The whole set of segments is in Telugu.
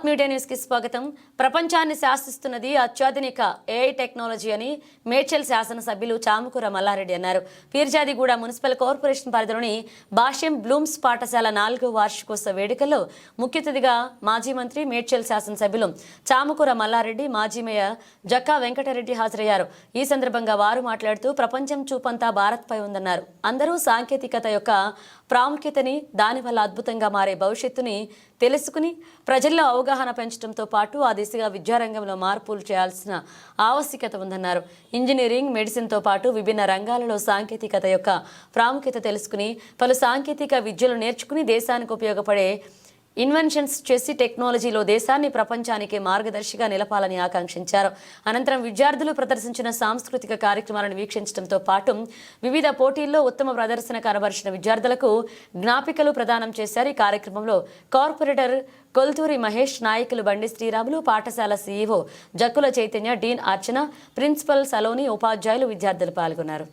భారత్ మీడియా న్యూస్కి స్వాగతం. ప్రపంచాన్ని శాసిస్తున్నది అత్యాధునిక ఏఐ టెక్నాలజీ అని మేడ్చల్ శాసనసభ్యులు చామకూర మల్లారెడ్డి అన్నారు. పీర్జాదిగూడ మున్సిపల్ కార్పొరేషన్ పరిధిలోని భాష్యం బ్లూమ్స్ పాఠశాల నాలుగో వార్షికోత్సవ వేడుకల్లో ముఖ్య అతిథిగా మాజీ మంత్రి మేడ్చల్ శాసనసభ్యులు చామకూర మల్లారెడ్డి మాజీ మేయర్ జక్కా వెంకటరెడ్డి హాజరయ్యారు. ఈ సందర్భంగా వారు మాట్లాడుతూ ప్రపంచం చూపంతా భారత్పై ఉందన్నారు. అందరూ సాంకేతికత యొక్క ప్రాముఖ్యతని దానివల్ల అద్భుతంగా మారే భవిష్యత్తుని తెలుసుకుని ప్రజల్లో అవగాహన పెంచడంతో పాటు ఆ దిశగా విద్యారంగంలో మార్పులు చేయాల్సిన ఆవశ్యకత ఉందన్నారు. ఇంజనీరింగ్ మెడిసిన్తో పాటు విభిన్న రంగాలలో సాంకేతికత యొక్క ప్రాముఖ్యత తెలుసుకుని పలు సాంకేతిక విద్యలు నేర్చుకుని దేశానికి ఉపయోగపడే ఇన్వెన్షన్స్ చేసి టెక్నాలజీలో దేశాన్ని ప్రపంచానికి మార్గదర్శిగా నిలపాలని ఆకాంక్షించారు. అనంతరం విద్యార్థులు ప్రదర్శించిన సాంస్కృతిక కార్యక్రమాలను వీక్షించడంతో పాటు వివిధ పోటీల్లో ఉత్తమ ప్రదర్శన కనబరిచిన విద్యార్థులకు జ్ఞాపికలు ప్రదానం చేశారు. ఈ కార్యక్రమంలో కార్పొరేటర్ కొల్తూరి మహేష్ నాయకులు బండి శ్రీరాములు పాఠశాల CEO Jakkula Chaitanya dean Archana principal Saloni ఉపాధ్యాయులు విద్యార్థులు పాల్గొన్నారు.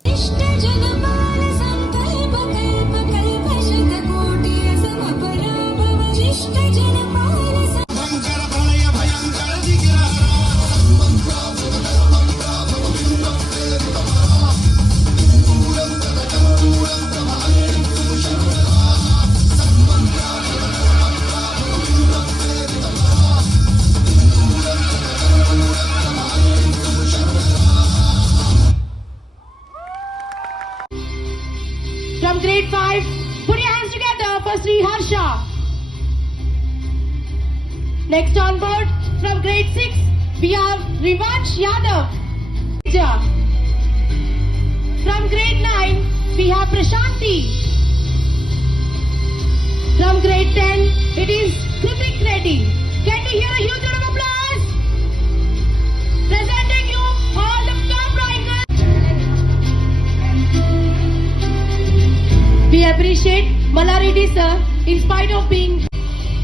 Grade 5, put your hands together for Sri Harsha. Next on board, from grade 6, we have Rivansh Yadav. From grade 9, we have Prashanti. From grade 10, it is Kritik Reddy. Can we hear a huge round of applause? Presenting We appreciate Malaredi sir in spite of being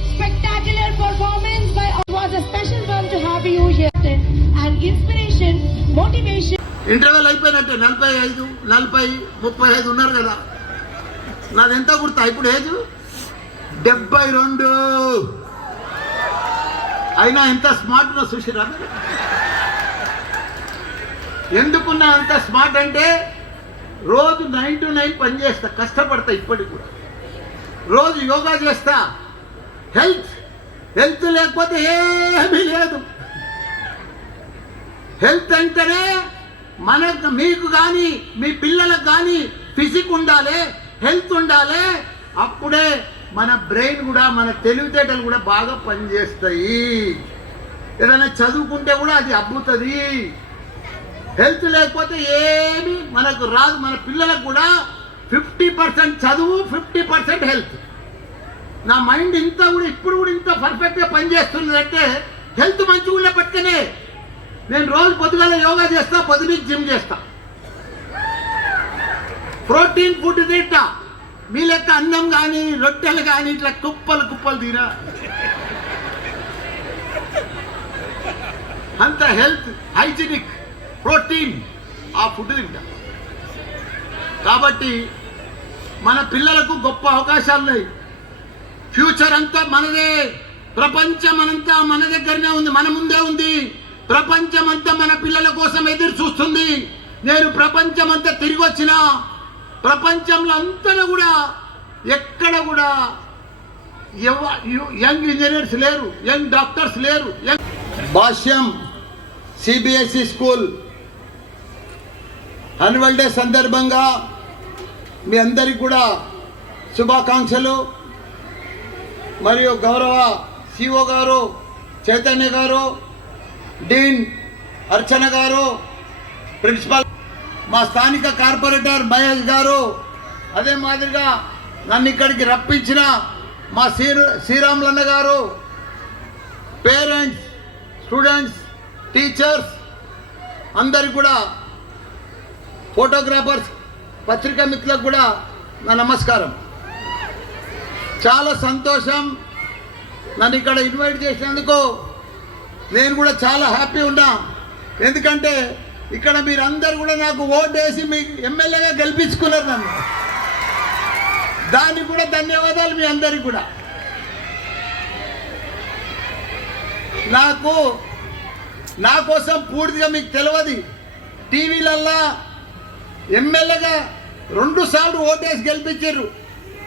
spectacular performance by it was a special one to have you here and inspiration, motivation. Interval అయిపోయినట్టే నలభై ఐదు నలభై ముప్పై ఐదు ఉన్నారు కదా నాది ఎంత గుర్తా ఇప్పుడు ఏజ్ డెబ్బై రెండు అయినా ఎంత స్మార్ట్ చూసిరా ఎందుకున్నా అంత స్మార్ట్ అంటే రోజు నైన్ టు నైన్ పని చేస్తా కష్టపడతా ఇప్పటికి కూడా. రోజు యోగా చేస్తా. హెల్త్ హెల్త్ లేకపోతే ఏమీ లేదు. హెల్త్ అంటేనే మనకు మీకు కానీ మీ పిల్లలకు కానీ ఫిజిక్ ఉండాలి హెల్త్ ఉండాలి అప్పుడే మన బ్రెయిన్ కూడా మన తెలివితేటలు కూడా బాగా పనిచేస్తాయి. ఏదైనా చదువుకుంటే కూడా అది అబ్బుతుంది. హెల్త్ లేకపోతే ఏమి మనకు రాదు. మన పిల్లలకు కూడా ఫిఫ్టీ పర్సెంట్ చదువు ఫిఫ్టీ పర్సెంట్ హెల్త్. నా మైండ్ ఇంత కూడా ఇప్పుడు కూడా ఇంత పర్ఫెక్ట్గా పనిచేస్తుందంటే హెల్త్ మంచిగా ఉండే నేను రోజు పొద్దుగాల యోగా చేస్తా పొద్దునికి జిమ్ చేస్తా. ప్రోటీన్ ఫుడ్ తింటా. మీ లెక్క అన్నం కానీ రొట్టెలు కానీ ఇట్లా కుప్పలు కుప్పలు తీరా అంత హెల్త్ హైజీనిక్. ప్రోటీన్ ఆ ఫుడ్ తింటా. కాబట్టి మన పిల్లలకు గొప్ప అవకాశాలు ఉన్నాయి. ఫ్యూచర్ అంతా మనదే. ప్రపంచం అంతా మన దగ్గరనే ఉంది మన ముందే ఉంది. ప్రపంచం అంతా మన పిల్లల కోసం ఎదురు చూస్తుంది. నేను ప్రపంచం అంతా తిరిగి వచ్చిన ప్రపంచంలో అంతా కూడా ఎక్కడ కూడా ఎవ- యంగ్ ఇంజనీర్స్ లేరు యంగ్ డాక్టర్స్ లేరు young Bhashyam CBSE school annual day సందర్భంగా మీ అందరికి కూడా శుభాకాంక్షలు. మరియు గౌరవ సిఓ గారు చైతన్య గారు డీన్ అర్చన గారు ప్రిన్సిపల్ మా స్థానిక కార్పొరేటర్ మహేష్ గారు అదే మాదిరిగా నన్ను ఇక్కడికి రప్పించిన మా శ్రీ శ్రీరాములన్న గారు పేరెంట్స్ స్టూడెంట్స్ టీచర్స్ అందరికి కూడా ఫోటోగ్రాఫర్స్ పత్రికా మిత్రులకు కూడా నా నమస్కారం. చాలా సంతోషం నన్ను ఇక్కడ ఇన్వైట్ చేసినందుకు నేను కూడా చాలా హ్యాపీ ఉన్నా. ఎందుకంటే ఇక్కడ మీరందరూ కూడా నాకు ఓటు వేసి మీ ఎమ్మెల్యేగా గెలిపించుకున్నారు నన్ను. దానికి కూడా ధన్యవాదాలు మీ అందరికి కూడా. నాకు నా కోసం పూర్తిగా మీకు తెలియదు. టీవీలల్లా ఎమ్మెల్యేగా రెండు సార్లు ఓటేసి గెలిపించారు.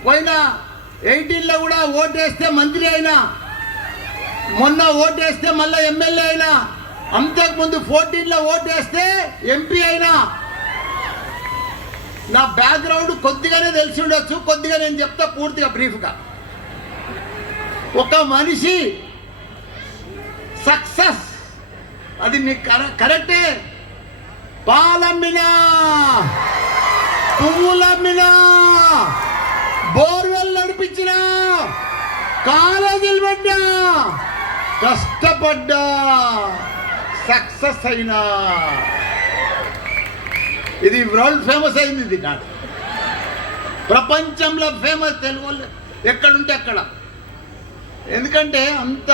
పోయిన ఎయిటీన్లో కూడా ఓటేస్తే మంత్రి అయినా మొన్న ఓటేస్తే మళ్ళీ ఎమ్మెల్యే అయినా అంతకుముందు ఫోర్టీన్లో ఓటేస్తే ఎంపీ అయినా. నా బ్యాక్గ్రౌండ్ కొద్దిగానే తెలిసి ఉండొచ్చు కొద్దిగా నేను చెప్తా పూర్తిగా బ్రీఫ్గా. ఒక మనిషి సక్సెస్ అది మీకు కర- కరెక్టే. పాలమ్మినా పువ్వులమ్మినా! బోర్వెల్ నడిపించిన! కాలేజీలు పెట్టా కష్టపడ్డా! సక్సెస్ అయినా! ఇది వరల్డ్ ఫేమస్ అయింది ఇది కాదు. ప్రపంచంలో ఫేమస్ తెలుగు వాళ్ళు ఎక్కడుంటే అక్కడ. ఎందుకంటే అంత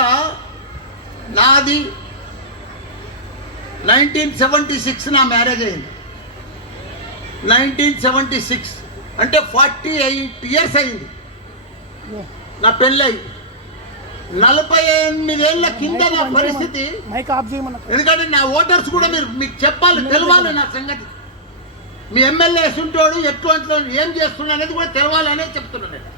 నాది నైన్టీన్ సెవెంటీ సిక్స్ నా మ్యారేజ్ అయింది. నైన్టీన్ సెవెంటీ సిక్స్ అంటే ఫార్టీ ఎయిట్ ఇయర్స్ అయింది. నా పెళ్ళై నలభై ఎనిమిదేళ్ళ కింద నా పరిస్థితి ఎందుకంటే నా ఓటర్స్ కూడా మీరు మీకు చెప్పాలి తెలవాలి నా సంగతి. మీ ఎమ్మెల్యే ఉంటాడు ఎటువంటి ఏం చేస్తున్నా అనేది కూడా తెలవాలనే చెప్తున్నాను నేను.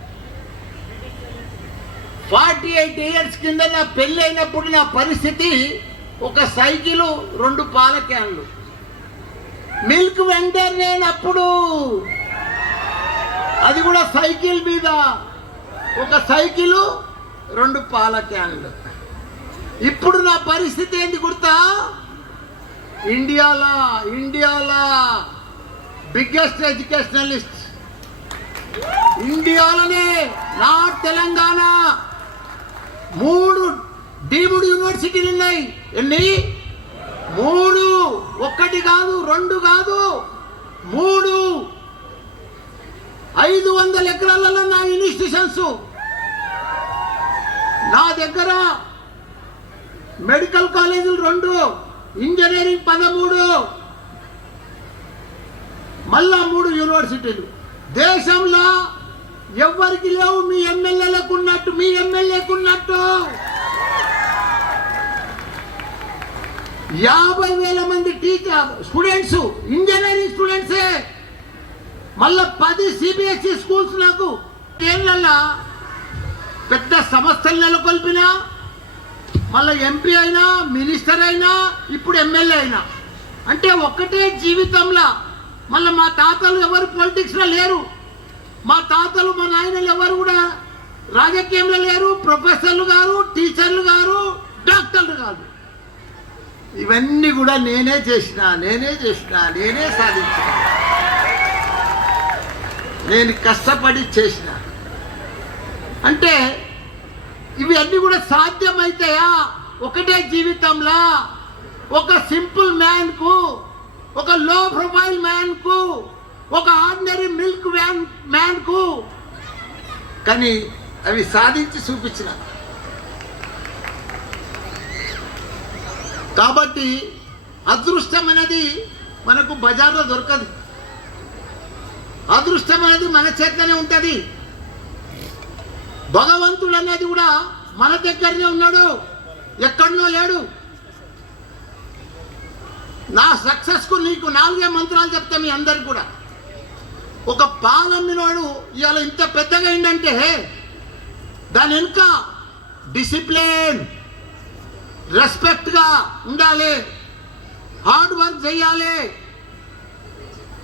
ఫార్టీ ఎయిట్ ఇయర్స్ కింద నా పెళ్ళి అయినప్పుడు నా పరిస్థితి ఒక సైకిలు రెండు పాల క్యాన్లు. మిల్క్ వెండర్ నేను అప్పుడు అది కూడా సైకిల్ మీద. ఒక సైకిలు రెండు పాల క్యాన్లు. ఇప్పుడు నా పరిస్థితి ఏంది గుర్తా? ఇండియాలో ఇండియాలో. Biggest educationalist. ఇండియాలోనే నా తెలంగాణ. మూడు డీమ్డ్ యూనివర్సిటీలు ఉన్నాయి ఎన్ని? మూడు. ఒక్కటి కాదు రెండు కాదు. మూడు. ఐదు వందల ఎకరాలలో నా ఇన్స్టిట్యూషన్స్. నా దగ్గర మెడికల్ కాలేజీలు రెండు ఇంజనీరింగ్ పదమూడు మళ్ళా మూడు యూనివర్సిటీలు. దేశంలో ఎవ్వరికి లేవు మీ ఎమ్మెల్యేలకు ఉన్నట్టు మీ ఎమ్మెల్యేకు ఉన్నట్టు. యాభై వేల మంది టీచర్ స్టూడెంట్స్ ఇంజనీరింగ్ స్టూడెంట్సే. మళ్ళా పది సిబిఎస్ఈ స్కూల్స్ నాకు. ఏళ్ళల్లా పెద్ద సంస్థలు నెలకొల్పినా మళ్ళీ ఎంపీ అయినా మినిస్టర్ అయినా ఇప్పుడు ఎమ్మెల్యే అయినా. అంటే ఒక్కటే జీవితంలో. మళ్ళీ మా తాతలు ఎవరు పొలిటిక్స్లో లేరు. మా తాతలు మా నాయనలు ఎవరు కూడా రాజకీయంలో లేరు. ప్రొఫెసర్లు గారు టీచర్లు గారు డాక్టర్లు కాదు. ఇవన్నీ కూడా నేనే చేసిన నేనే చేసిన నేనే సాధించిన. నేను కష్టపడి చేసిన. అంటే ఇవి అన్నీ కూడా సాధ్యమైతాయా? ఒకటే జీవితంలో? ఒక సింపుల్ మ్యాన్కు ఒక లో ప్రొఫైల్ మ్యాన్కు ఒక ఆర్డినరీ మిల్క్ వ్యాన్ మ్యాన్కు. కానీ అవి సాధించి చూపించిన. కాబట్టి అదృష్టం అనేది మనకు బజార్లో దొరకదు. అదృష్టం అనేది మన చేతనే ఉంటుంది. భగవంతుడు అనేది కూడా మన దగ్గరనే ఉన్నాడు. ఎక్కడనో లేడు. నా సక్సెస్కు నీకు నాలుగే మంత్రాలు చెప్తా మీ అందరికి కూడా. ఒక పాలమ్మినోడు ఇవాళ ఇంత పెద్దగా అయిందంటే దాని వెనుక డిసిప్లిన్. రెస్పెక్ట్గా ఉండాలి. హార్డ్ వర్క్ చేయాలి.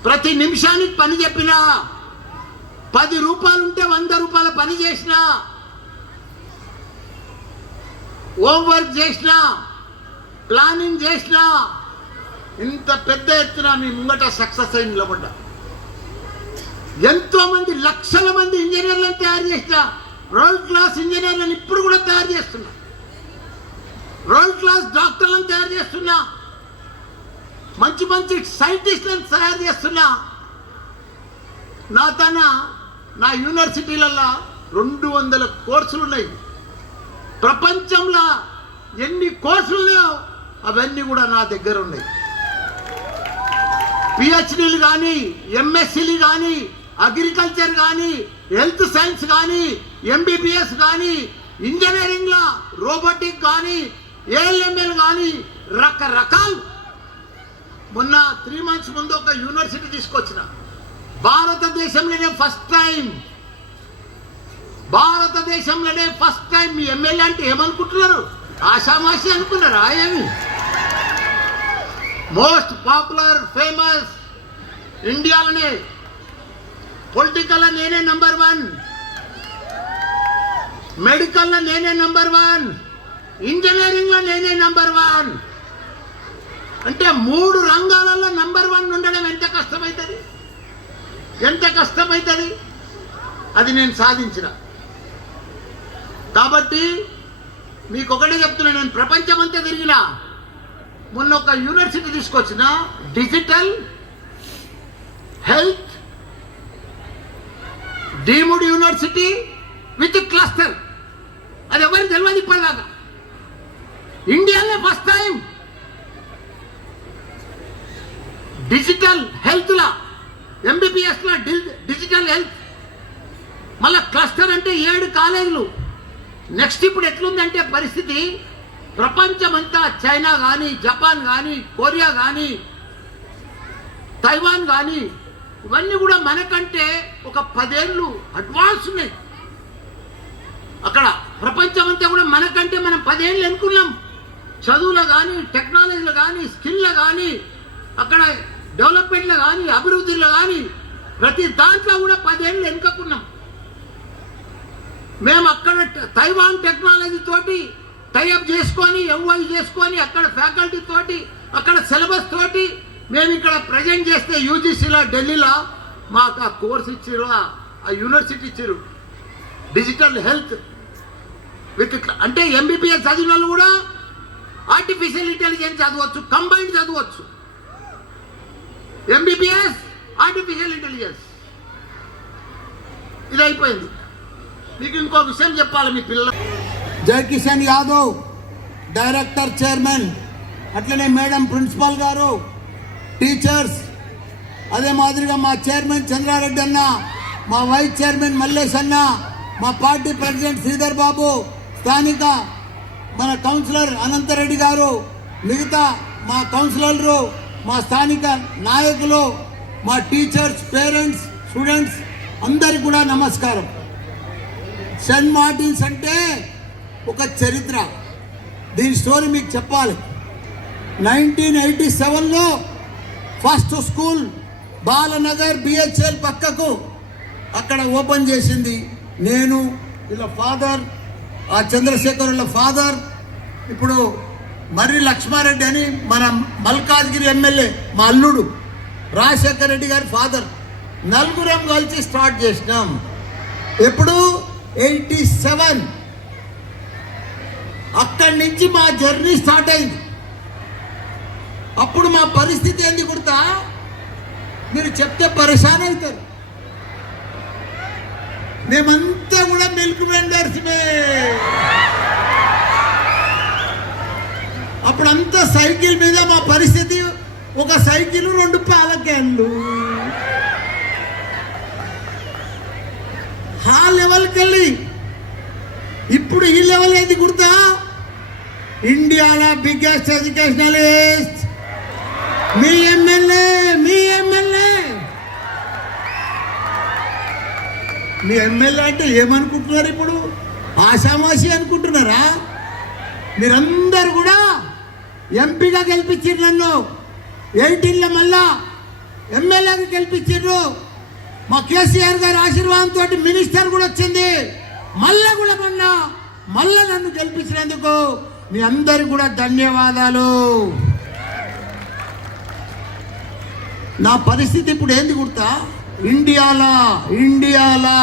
ప్రతి నిమిషానికి పని చెప్పినా పది రూపాయలు ఉంటే వంద రూపాయల పని చేసిన హోంవర్క్ చేసిన ప్లానింగ్ చేసిన ఇంత పెద్ద ఎత్తున మీ ముంగట సక్సెస్ అయింది నిలబడ్డా. ఎంతో మంది లక్షల మంది ఇంజనీర్లను తయారు చేసిన వరల్డ్ క్లాస్ ఇంజనీర్లను ఇప్పుడు కూడా తయారు చేస్తున్నా. వరల్డ్ క్లాస్ డాక్టర్లను తయారు చేస్తున్నా. మంచి మంచి సైంటిస్టులను తయారు చేస్తున్నా. నా తన నా యూనివర్సిటీలలో రెండు వందల కోర్సులు ఉన్నాయి ప్రపంచంలో ఎన్ని కోర్సులు ఉన్నాయో అవన్నీ కూడా నా దగ్గర ఉన్నాయి. పిహెచ్డీలు కానీ ఎంఎస్సీలు కానీ అగ్రికల్చర్ కానీ హెల్త్ సైన్స్ కానీ ఎంబీబీఎస్ కానీ ఇంజనీరింగ్లో రోబోటిక్ కానీ ఏఎంఎల్ కానీ రకరకాలు. మొన్న త్రీ మంత్స్ ముందు ఒక యూనివర్సిటీ తీసుకొచ్చిన. భారతదేశంలోనే ఫస్ట్ టైం. భారతదేశంలోనే ఫస్ట్ టైం మీ ఎమ్మెల్యే అంటే ఏమనుకుంటున్నారు? ఆషామాషి అనుకున్నారా ఏమి? మోస్ట్ పాపులర్ ఫేమస్ ఇండియాలోనే. పొలిటికల్లో నేనే నంబర్ వన్. మెడికల్లో నేనే నంబర్ వన్. ఇంజనీరింగ్లో నేనే నంబర్ వన్. అంటే మూడు రంగాలలో నంబర్ వన్ ఉండడం ఎంత కష్టమవుతుంది ఎంత కష్టమవుతుంది అది నేను సాధించిన. కాబట్టి మీకు ఒకటే చెప్తున్నా నేను ప్రపంచమంతా తిరిగిన మొన్న ఒక యూనివర్సిటీ తీసుకొచ్చిన digital health deemed university with cluster. అది ఎవరికి తెలియదు ఇప్పటిదాకా. ఇండియాలో ఫస్ట్ టైం. డిజిటల్ హెల్త్లా ఎంబీబీఎస్లో డిజిటల్ హెల్త్. మళ్ళా క్లస్టర్ అంటే ఏడు కాలేజీలు. నెక్స్ట్ ఇప్పుడు ఎట్లుందంటే పరిస్థితి ప్రపంచమంతా చైనా కానీ జపాన్ కానీ కొరియా కానీ తైవాన్ కానీ ఇవన్నీ కూడా మనకంటే ఒక పదేళ్ళు అడ్వాన్స్ ఉన్నాయి. అక్కడ ప్రపంచమంతా కూడా మనకంటే మనం పదేళ్ళు అనుకున్నాం. చదువులో కానీ టెక్నాలజీలో కానీ స్కిల్లో కానీ అక్కడ డెవలప్మెంట్లో కానీ అభివృద్ధిలో కానీ ప్రతి దాంట్లో కూడా పదేళ్ళు వెనుకకున్నాం. మేము అక్కడ తైవాన్ టెక్నాలజీ తోటి టైఅప్ చేసుకొని ఎంఓఐ చేసుకొని అక్కడ ఫ్యాకల్టీ తోటి అక్కడ సిలబస్ తోటి మేము ఇక్కడ ప్రజెంట్ చేస్తే యూజీసీలో ఢిల్లీలో మాకు ఆ కోర్స్ ఇచ్చారు ఆ- ఆ యూనివర్సిటీ ఇచ్చారు డిజిటల్ హెల్త్ విత్ అంటే ఎంబీబీఎస్ చదివిన వాళ్ళు కూడా ఆర్టిఫిషియల్ ఇంటెలిజెన్స్ చదవచ్చు కంబైన్డ్ చదవచ్చు. ఎంబీబీఎస్ ఆర్టిఫిషియల్ ఇంటెలిజెన్స్ ఇది అయిపోయింది. మీకు ఇంకో విషయం చెప్పాలి మీ పిల్లలు. జై కిషన్ యాదవ్ డైరెక్టర్ చైర్మన్ అట్లనే మేడం ప్రిన్సిపాల్ గారు టీచర్స్ అదే మాదిరిగా మా చైర్మన్ చంద్రారెడ్డి అన్న మా వైస్ చైర్మన్ మల్లేష్ అన్న మా పార్టీ ప్రెసిడెంట్ శ్రీధర్ బాబు స్థానిక మన కౌన్సిలర్ అనంతరెడ్డి గారు మిగతా మా కౌన్సిలర్లు మా స్థానిక నాయకులు మా టీచర్స్ పేరెంట్స్ స్టూడెంట్స్ అందరికి కూడా నమస్కారం. సెంట్ మార్టిన్స్ అంటే ఒక చరిత్ర. దీని స్టోరీ మీకు చెప్పాలి. నైన్టీన్ ఎయిటీ సెవెన్లో ఫస్ట్ స్కూల్ బాలనగర్ బిహెచ్ఎల్ పక్కకు అక్కడ ఓపెన్ చేసింది. నేను వీళ్ళ ఫాదర్ ఆ చంద్రశేఖర్ వాళ్ళ ఫాదర్ ఇప్పుడు మర్రి లక్ష్మారెడ్డి అని మన మల్కాజ్గిరి ఎమ్మెల్యే మా అల్లుడు రాజశేఖర్ రెడ్డి గారి ఫాదర్ నలుగురం కలిసి స్టార్ట్ చేసినాం. ఎప్పుడు? Eighty seven. అక్కడి నుంచి మా జర్నీ స్టార్ట్ అయింది. అప్పుడు మా పరిస్థితి ఏంది కుడతా మీరు చెప్తే పరేషాన్ అవుతారు. మేమంతా కూడా మిల్క్ వెండర్స్మే అప్పుడంతా సైకిల్ మీద మా పరిస్థితి ఒక సైకిల్ రెండు పాల క్యాన్లు. ఆ లెవెల్కి వెళ్ళి ఇప్పుడు ఈ లెవెల్ ఏది గుర్తా? ఇండియాలో బిగ్గెస్ట్ ఎడ్యుకేషనలిస్ట్. మీ ఎమ్మెల్యే మీ ఎమ్మెల్యే. మీ ఎమ్మెల్యే అంటే ఏమనుకుంటున్నారు ఇప్పుడు? ఆషామాషి అనుకుంటున్నారా? మీరందరూ కూడా ఎంపీగా గెలిపించారు నన్ను. ఎయిటీన్లో మళ్ళా ఎమ్మెల్యేగా గెలిపించారు మా కేసీఆర్ గారి ఆశీర్వాదంతో మినిస్టర్ కూడా వచ్చింది. మళ్ళా కూడా మొన్న మళ్ళా నన్ను గెలిపించినందుకు మీ అందరికి కూడా ధన్యవాదాలు. నా పరిస్థితి ఇప్పుడు ఏంది గుర్తా? ఇండియాలా ఇండియాలా?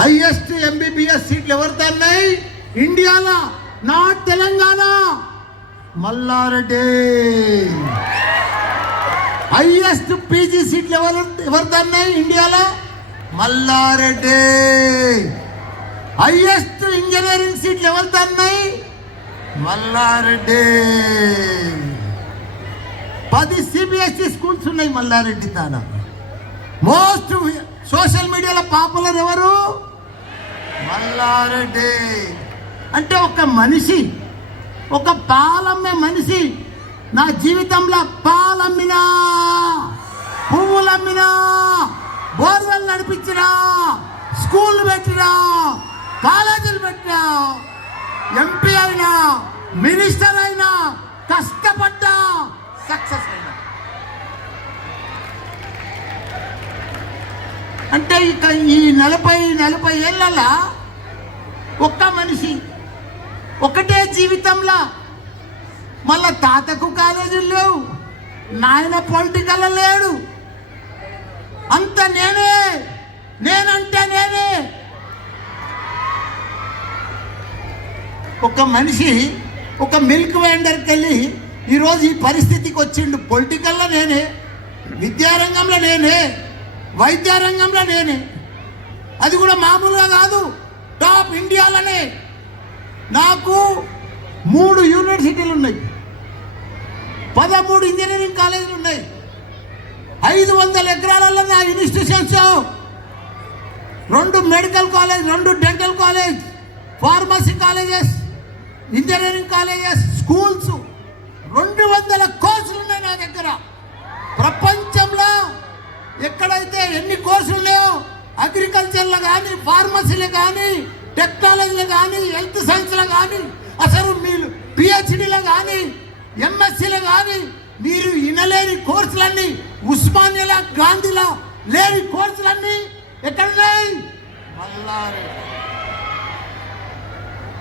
హైయెస్ట్ ఎంబీబీఎస్ సీట్లు ఎవరితో ఉన్నాయి? ఇండియాలా not Telangana? Mallareddy. Highest PG సీట్లు ఎవరు ఎవరితో ఉన్నాయి ఇండియాలో? మల్లారెడ్డి. హైయెస్ట్ ఇంజనీరింగ్ సీట్లు ఎవరితో ఉన్నాయి మల్లారెడ్డి. పది సిబిఎస్ఈ స్కూల్స్ ఉన్నాయి మల్లారెడ్డి తాన. మోస్ట్ సోషల్ మీడియాలో పాపులర్ ఎవరు? మల్లారెడ్డి. అంటే ఒక మనిషి. ఒక పాలమ్మే మనిషి నా జీవితంలో పాలమ్మినా పువ్వులమ్మినా బోర్వెల్ నడిపించినా స్కూల్ పెట్టినా కాలేజీలు పెట్టినా ఎంపీ అయినా మినిస్టర్ అయినా కష్టపడ్డా సక్సెస్ అయినా. అంటే ఇక ఈ నలభై నలభై ఏళ్ళలా ఒక్క మనిషి ఒకటే జీవితంలో. మళ్ళా తాతకు కాలేజీలు లేవు. నాయన పొలిటికల్ లేడు. అంత నేనే. నేనంటే నేనే. ఒక మనిషి ఒక మిల్క్ వెండర్కి వెళ్ళి ఈరోజు ఈ పరిస్థితికి వచ్చిండు. పొలిటికల్లో నేనే. విద్యారంగంలో నేనే. వైద్య రంగంలో నేనే. అది కూడా మామూలుగా కాదు. టాప్ ఇండియాలోనే. నాకు మూడు యూనివర్సిటీలు ఉన్నాయి. పదమూడు ఇంజనీరింగ్ కాలేజీలు ఉన్నాయి. ఐదు వందల ఎకరాలలో నా ఇన్స్టిట్యూషన్స్ రెండు మెడికల్ కాలేజ్ రెండు dental college pharmacy colleges engineering colleges schools. రెండు వందల కోర్సులు ఉన్నాయి నా దగ్గర. ప్రపంచంలో ఎక్కడైతే ఎన్ని కోర్సులు లేవో అగ్రికల్చర్లో కానీ ఫార్మసీలో కానీ టెక్నాలజీలో కానీ హెల్త్ సైన్స్లో కానీ అసలు మీరు పిహెచ్డీలో కానీ ఎంఎస్సీలో కానీ మీరు వినలేని కోర్సులన్నీ ఉస్మానియాలో గాంధీలో లేని కోర్సులన్నీ ఎక్కడున్నాయి? మల్లారెడ్డి.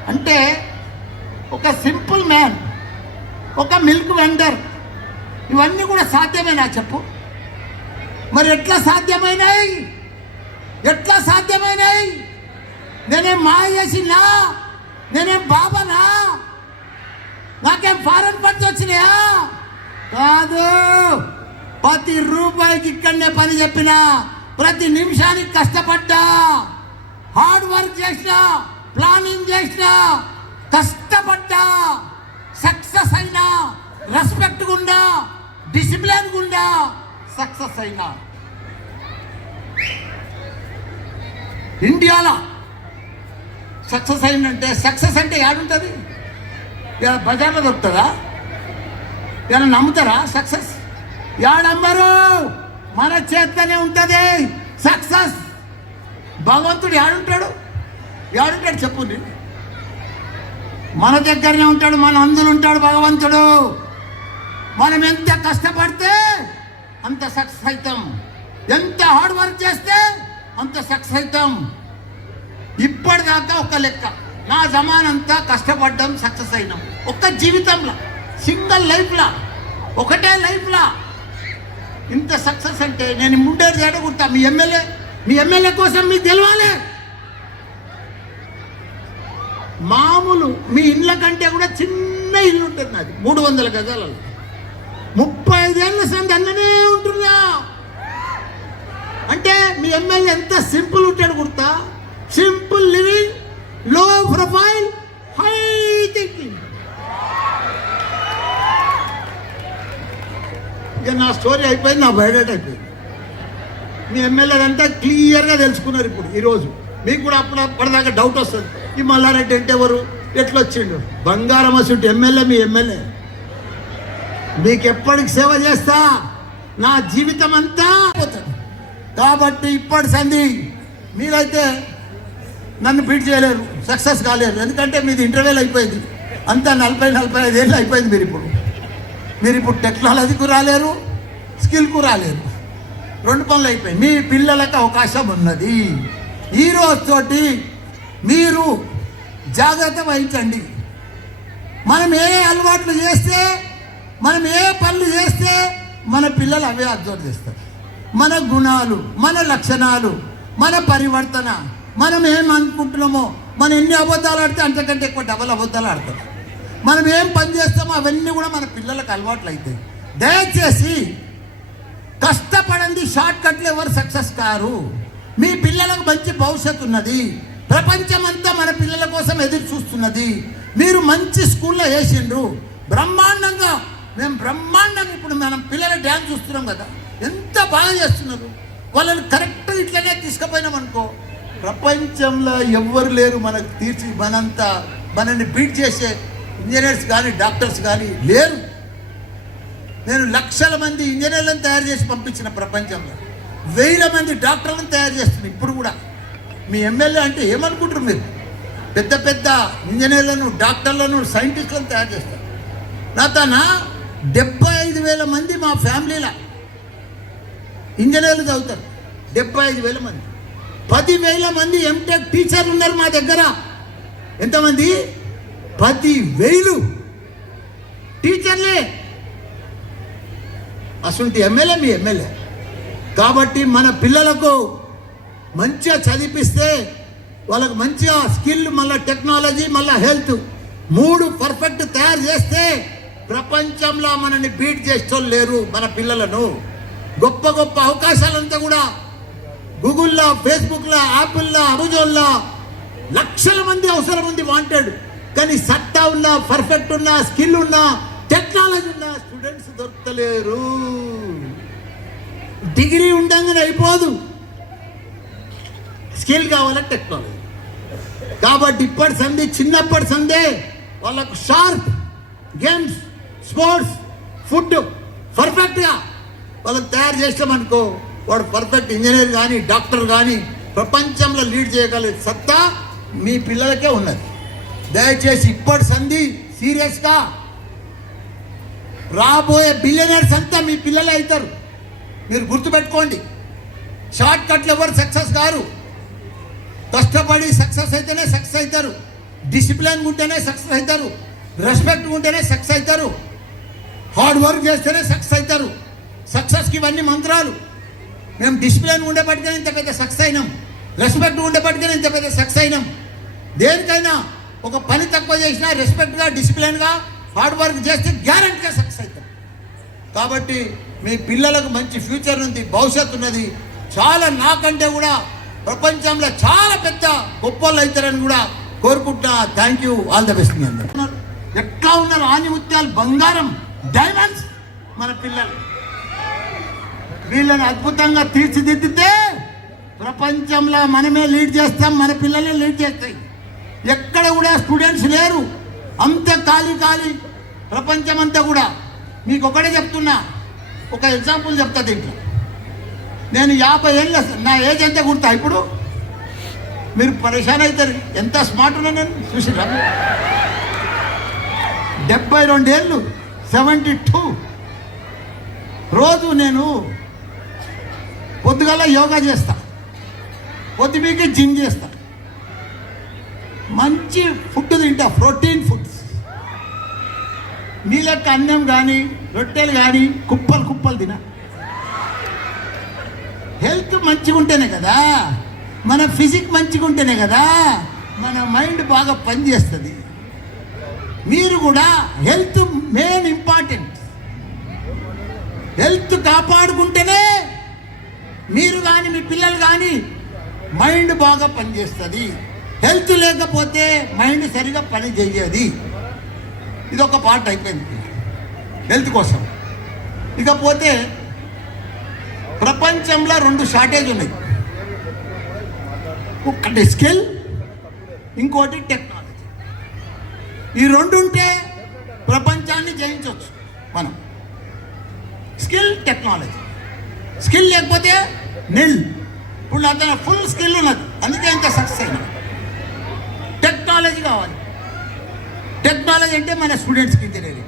అంటే ఒక సింపుల్ మ్యాన్ ఒక మిల్క్ వెండర్ ఇవన్నీ కూడా సాధ్యమేనా చెప్పు? మరి ఎట్లా సాధ్యమైనాయి? ఎట్లా సాధ్యమైనాయి? నేనేం మాయ చేసినా? నేనేం బాబానా? నాకేం ఫారెన్ ఫండ్స్ వచ్చినాయా? కాదు. ప్రతి రూపాయికి ఇక్కడనే పని చెప్పిన. ప్రతి నిమిషానికి కష్టపడ్డా. హార్డ్ వర్క్ చేసినా ప్లానింగ్ చేసినా కష్టపడ్డా. సక్సెస్ అయినా రెస్పెక్ట్ గుండా డిసిప్లిన్ గుండా సక్సెస్ అయినా. ఇండియాలో సక్సెస్ అయిందంటే సక్సెస్ అంటే ఏడుంటుంది? ఇలా బజార్లో దొరుకుతుందా? ఇలా నమ్ముతారా సక్సెస్? ఏడమ్మరు మన చేత్తనే ఉంటుంది సక్సెస్! భగవంతుడు ఏడుంటాడు? ఏడుంటాడు చెప్పు మన దగ్గరనే ఉంటాడు మన అందులో ఉంటాడు భగవంతుడు. మనం ఎంత కష్టపడితే అంత సక్సెస్ అవుతాం. ఎంత హార్డ్ వర్క్ చేస్తే అంత సక్సెస్ అవుతాం. ఇప్పటిదాకా ఒక లెక్క. నా జమానంతా కష్టపడ్డాం సక్సెస్ అయినాం. ఒక్క జీవితంలో సింగిల్ లైఫ్లా ఒకటే లైఫ్లా. ఇంత సక్సెస్ అంటే నేను ముండేరు చేడగొడతా మీ ఎమ్మెల్యే మీ ఎమ్మెల్యే కోసం మీకు తెలవాలి. మామూలు మీ ఇండ్ల కంటే కూడా చిన్న ఇల్లు ఉంటుంది నాది. మూడు వందల గజాలలో. ముప్పై ఐదేళ్ళ సంది అన్ననే ఉంటున్నా. అంటే మీ ఎమ్మెల్యే ఎంత సింపుల్ ఉంటాడు గుర్తా సింపుల్ లివింగ్లో ప్రొఫైల్ హై థింకింగ్ ఇక నా స్టోరీ అయిపోయింది నా బయోడేట్ అయిపోయింది. మీ ఎమ్మెల్యే అంతా క్లియర్గా తెలుసుకున్నారు ఇప్పుడు ఈరోజు మీకు కూడా అప్పుడు అప్పటిదాకా డౌట్ వస్తుంది. ఈ మల్లారెడ్డి అంటే ఎవరు? ఎట్లా వచ్చిండు బంగారం అసలు ఎమ్మెల్యే మీ ఎమ్మెల్యే మీకు ఎప్పటికి సేవ చేస్తా నా జీవితం అంతా పోతుంది. కాబట్టి ఇప్పటి సంధి మీరైతే నన్ను బీట్ చేయలేరు సక్సెస్ కాలేరు. ఎందుకంటే మీది ఇంటర్వ్యూలు అయిపోయింది. అంతా నలభై నలభై ఐదు ఏళ్ళు అయిపోయింది మీరు ఇప్పుడు. మీరు ఇప్పుడు టెక్నాలజీకి రాలేరు స్కిల్కు రాలేరు. రెండు పనులు అయిపోయాయి. మీ పిల్లలకు అవకాశం ఉన్నది. ఈ రోజుతోటి మీరు జాగ్రత్త వహించండి. మనం ఏ అలవాట్లు చేస్తే మనం ఏ పనులు చేస్తే మన పిల్లలు అవే అబ్జర్వ్ చేస్తారు. మన గుణాలు మన లక్షణాలు మన పరివర్తన. మనం ఏం అనుకుంటున్నామో మనం ఎన్ని అబద్ధాలు ఆడితే అంతకంటే ఎక్కువ డబల్ అబద్ధాలు ఆడతాం. మనం ఏం పని చేస్తామో అవన్నీ కూడా మన పిల్లలకు అలవాట్లు అవుతాయి దయచేసి కష్టపడండి షార్ట్ కట్లు ఎవరు సక్సెస్ కారు. మీ పిల్లలకు మంచి భవిష్యత్తు ఉన్నది. ప్రపంచమంతా మన పిల్లల కోసం ఎదురు చూస్తున్నది. మీరు మంచి స్కూల్లో వేసిండ్రు. బ్రహ్మాండంగా మేము బ్రహ్మాండంగా ఇప్పుడు మనం పిల్లల డ్యాన్స్ చూస్తున్నాం కదా. ఎంత బాగా చేస్తున్నారు. వాళ్ళని కరెక్ట్ ఇట్లనే తీసుకుపోయినాం అనుకో ప్రపంచంలో ఎవ్వరు లేరు మనకు తీర్చి మనంతా మనల్ని బీట్ చేసే ఇంజనీర్స్ కానీ డాక్టర్స్ కానీ లేరు. నేను లక్షల మంది ఇంజనీర్లను తయారు చేసి పంపించిన ప్రపంచంలో. వేల మంది డాక్టర్లను తయారు చేస్తున్నాను ఇప్పుడు కూడా. మీ ఎమ్మెల్యే అంటే ఏమనుకుంటారు మీరు? పెద్ద పెద్ద ఇంజనీర్లను డాక్టర్లను సైంటిస్టులను తయారు చేస్తారు. నా తన డెబ్బై ఐదు వేల మంది మా ఫ్యామిలీలో ఇంజనీర్లు చదువుతారు. డెబ్బై ఐదు వేల మంది. పదివేల మంది ఎంటెక్ టీచర్లు ఉన్నారు మా దగ్గర. ఎంతమంది? పది వేలు టీచర్లే అసలు ఎమ్మెల్యే మీ ఎమ్మెల్యే కాబట్టి మన పిల్లలకు మంచిగా చదివిస్తే వాళ్ళకు మంచిగా స్కిల్ మళ్ళీ టెక్నాలజీ మళ్ళీ హెల్త్ మూడు పర్ఫెక్ట్ తయారు చేస్తే ప్రపంచంలో మనల్ని బీట్ చేసేవాళ్ళు లేరు మన పిల్లలను. గొప్ప గొప్ప అవకాశాలంతా కూడా గూగుల్లో ఫేస్బుక్లో యాపిల్లో అమెజాన్లో లక్షల మంది అవసరం ఉంది వాంటెడ్ కానీ సత్తా ఉన్న పర్ఫెక్ట్ ఉన్న స్కిల్ ఉన్న టెక్నాలజీ ఉన్న స్టూడెంట్స్ దొరకలేరు. డిగ్రీ ఉండంగానే అయిపోదు. స్కిల్ కావాలా టెక్నాలజీ కాబట్టి ఇప్పటి సంధి చిన్నప్పటి సందే వాళ్ళకు షార్ప్ గేమ్స్ స్పోర్ట్స్ ఫుడ్ పర్ఫెక్ట్గా వాళ్ళని తయారు చేసామనుకో వాడు పర్ఫెక్ట్ ఇంజనీర్ కానీ డాక్టర్ కానీ ప్రపంచంలో లీడ్ చేయగలిగే సత్తా మీ పిల్లలకే ఉన్నది. దయచేసి ఇప్పటి సంధి సీరియస్గా రాబోయే బిలియనర్స్ అంతా మీ పిల్లలే అవుతారు. మీరు గుర్తుపెట్టుకోండి. షార్ట్ కట్లు ఎవరు సక్సెస్ కారు? కష్టపడి సక్సెస్ అయితేనే సక్సెస్ అవుతారు. డిసిప్లిన్ ఉంటేనే సక్సెస్ అవుతారు. రెస్పెక్ట్ ఉంటేనే సక్సెస్ అవుతారు. హార్డ్ వర్క్ చేస్తేనే సక్సెస్ అవుతారు. సక్సెస్కి ఇవన్నీ మంత్రాలు. మేము డిసిప్లిన్ ఉండేపటికనే ఇంత పెద్ద సక్సెస్ అయినాం. రెస్పెక్ట్ ఉండేపటికనే ఇంత పెద్ద సక్సెస్ అయినాం. దేనికైనా ఒక పని తక్కువ చేసినా రెస్పెక్ట్గా డిసిప్లిన్గా హార్డ్ వర్క్ చేస్తే గ్యారంటీగా సక్సెస్ అవుతాం. కాబట్టి మీ పిల్లలకు మంచి ఫ్యూచర్ ఉంది భవిష్యత్తు ఉన్నది. చాలా నాకంటే కూడా ప్రపంచంలో చాలా పెద్ద గొప్పలు అవుతారని కూడా కోరుకుంటున్నా. Thank you all the best మీ ఎట్లా ఉన్నారు? ఆని ముత్యాలు బంగారం డైమండ్స్ మన పిల్లలు. వీళ్ళని అద్భుతంగా తీర్చిదిద్దితే ప్రపంచంలో మనమే లీడ్ చేస్తాం మన పిల్లలే లీడ్ చేస్తాయి. ఎక్కడ కూడా స్టూడెంట్స్ లేరు. అంత ఖాళీ ఖాళీ ప్రపంచం అంతా కూడా. మీకు ఒకటే చెప్తున్నా. ఒక ఎగ్జాంపుల్ చెప్తా దీంట్లో. నేను యాభై ఏళ్ళ నా ఏజ్ ఎంత గుర్తా ఇప్పుడు? మీరు పరేషాన్ అవుతారు. ఎంత స్మార్ట్ ఉన్నా నేను చూసిరా డెబ్బై రెండేళ్ళు సెవెంటీ టూ. రోజు నేను పొద్దుగల యోగా చేస్తా. పొద్దుమీకి జిమ్ చేస్తా. మంచి ఫుడ్ తింటా ప్రోటీన్ ఫుడ్స్. నీ లెక్క అన్నం కానీ రొట్టెలు కానీ కుప్పలు కుప్పలు తిన. హెల్త్ మంచిగా ఉంటేనే కదా? మన ఫిజిక్ మంచిగా ఉంటేనే కదా? మన మైండ్ బాగా పనిచేస్తుంది. మీరు కూడా హెల్త్ మెయిన్ ఇంపార్టెంట్. హెల్త్ కాపాడుకుంటేనే మీరు కానీ మీ పిల్లలు కానీ మైండ్ బాగా పనిచేస్తుంది. హెల్త్ లేకపోతే మైండ్ సరిగా పని చేయది ఇది ఒక పార్ట్ అయిపోయింది. హెల్త్ కోసం. ఇకపోతే ప్రపంచంలో రెండు షార్టేజ్ ఉన్నాయి. ఒకటి స్కిల్ ఇంకోటి టెక్నాలజీ ఈ రెండు ఉంటే ప్రపంచాన్ని జయించవచ్చు మనం. స్కిల్ టెక్నాలజీ స్కిల్ లేకపోతే నిల్. ఇప్పుడు అతను ఫుల్ స్కిల్ ఉన్నది. అందుకే ఇంత సక్సెస్ అయినా. టెక్నాలజీ కావాలి. టెక్నాలజీ అంటే మన స్టూడెంట్స్కి తెలియదు.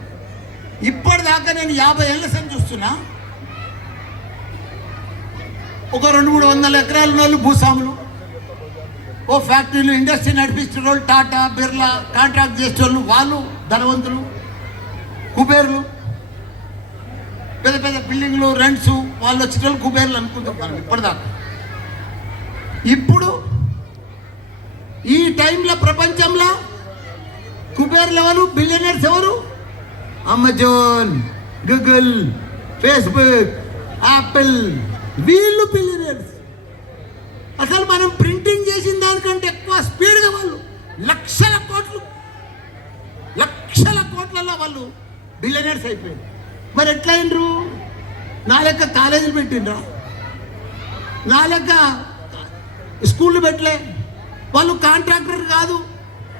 ఇప్పటిదాకా నేను యాభై ఏళ్ళ సంది చూస్తున్నా. ఒక రెండు మూడు వందల ఎకరాల వాళ్ళు భూస్వాములు. ఓ ఫ్యాక్టరీలు ఇండస్ట్రీ నడిపిస్తున్న వాళ్ళు టాటా బిర్లా కాంట్రాక్ట్ చేసే వాళ్ళు వాళ్ళు ధనవంతులు కుబేర్లు. పెద్ద పెద్ద బిల్డింగ్లు రెంట్స్ వాళ్ళు వచ్చిన వాళ్ళు కుబేర్లు అనుకుంటాం మనం ఇప్పటిదాకా. ఇప్పుడు ఈ టైంలో ప్రపంచంలో కుబేర్లు ఎవరు? బిలియనర్స్ ఎవరు? అమెజాన్ గూగుల్ ఫేస్బుక్ యాపిల్ వీళ్ళు బిలియనర్స్. అసలు మనం ప్రింటింగ్ చేసిన దానికంటే ఎక్కువ స్పీడ్గా వాళ్ళు లక్షల కోట్లు లక్షల కోట్లలో వాళ్ళు బిలియనర్స్ అయిపోయారు. మరి ఎట్లయినరు నా లెక్క కాలేజీలు పెట్టిండ్రా. నా లెక్క స్కూళ్ళు పెట్టలే. వాళ్ళు కాంట్రాక్టర్ కాదు.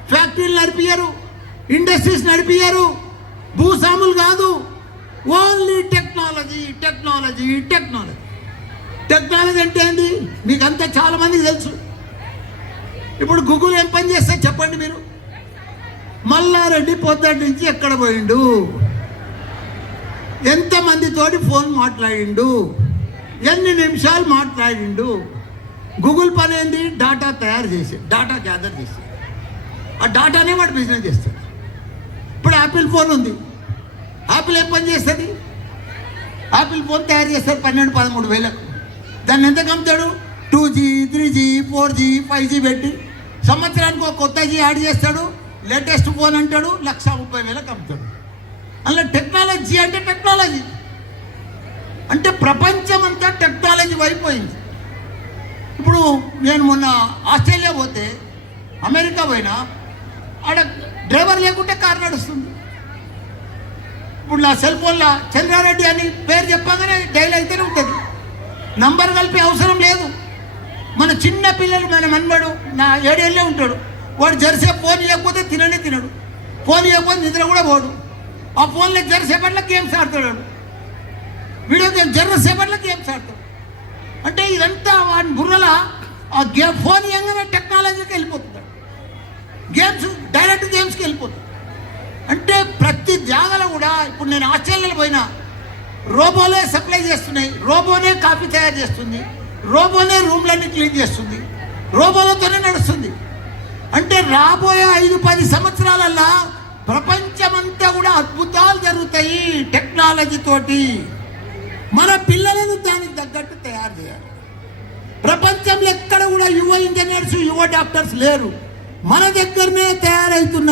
ఫ్యాక్టరీలు నడిపియరు ఇండస్ట్రీస్ నడిపియ్యారు. భూస్వాములు కాదు. Only technology technology technology. Technology అంటే ఏంటి మీకు అంతా చాలా మందికి తెలుసు. ఇప్పుడు గూగుల్ ఏం పని చేస్తే చెప్పండి మీరు. మల్లారెడ్డి పొద్దుటి నుంచి ఎక్కడ పోయిండు? ఎంతమందితోటి ఫోన్ మాట్లాడిండు? ఎన్ని నిమిషాలు మాట్లాడిండు? గూగుల్ పని ఏంది? డాటా తయారు చేసి డాటా గ్యాదర్ చేసి. ఆ డాటానే వాడు బిజినెస్ చేస్తాడు. ఇప్పుడు యాపిల్ ఫోన్ ఉంది. యాపిల్ ఏం పని చేస్తుంది? యాపిల్ ఫోన్ తయారు చేస్తారు పన్నెండు పదమూడు వేలకు. దాన్ని ఎంత కమ్ముతాడు? Two G three G four G five G పెట్టి. సంవత్సరానికి ఒక కొత్త జీ యాడ్ చేస్తాడు. లేటెస్ట్ ఫోన్ అంటాడు లక్ష ముప్పై వేలకు అమ్ముతాడు అలా టెక్నాలజీ అంటే టెక్నాలజీ అంటే ప్రపంచం అంతా టెక్నాలజీ అయిపోయింది ఇప్పుడు నేను మొన్న ఆస్ట్రేలియా పోతే అమెరికా పోయినా ఆడ డ్రైవర్ లేకుంటే కారు నడుస్తుంది. ఇప్పుడు నా సెల్ ఫోన్లో చంద్రారెడ్డి అని పేరు చెప్పగానే డైల్ అయితేనే ఉంటుంది. నంబర్ కలిపే అవసరం లేదు. మన చిన్న పిల్లలు మన మనబడు నా ఏడేళ్ళే ఉంటాడు. వాడు జెర్సీ ఫోన్ లేకపోతే తిననే తినడు. ఫోన్ లేకపోతే నిద్ర కూడా పోడు ఆ ఫోన్లో జరసేపట్ల గేమ్స్ ఆడుతున్నాడు వీడియో గేమ్ జరసేపట్ల గేమ్స్ ఆడతాడు అంటే ఇదంతా వాడి బుర్రల ఆ గేమ్ ఫోన్ ఇవ్వగానే టెక్నాలజీకి వెళ్ళిపోతున్నాడు గేమ్స్ డైరెక్ట్ గేమ్స్కి వెళ్ళిపోతుంది. అంటే ప్రతి జాగలో కూడా ఇప్పుడు నేను ఆస్ట్రేలియాలో పోయినా రోబోలే సప్లై చేస్తున్నాయి. రోబోనే కాఫీ తయారు చేస్తుంది. రోబోనే రూమ్లన్నీ క్లీన్ చేస్తుంది. రోబోలతోనే నడుస్తుంది. అంటే రాబోయే ఐదు పది సంవత్సరాలల్లా ప్రపంచమంతా కూడా అద్భుతాలు జరుగుతాయి టెక్నాలజీ తోటి. మన పిల్లలను దానికి తగ్గట్టు తయారు చేయాలి. ప్రపంచంలో ఎక్కడ కూడా యువ ఇంజనీర్స్ యువ డాక్టర్స్ లేరు. మన దగ్గరనే తయారవుతున్నారు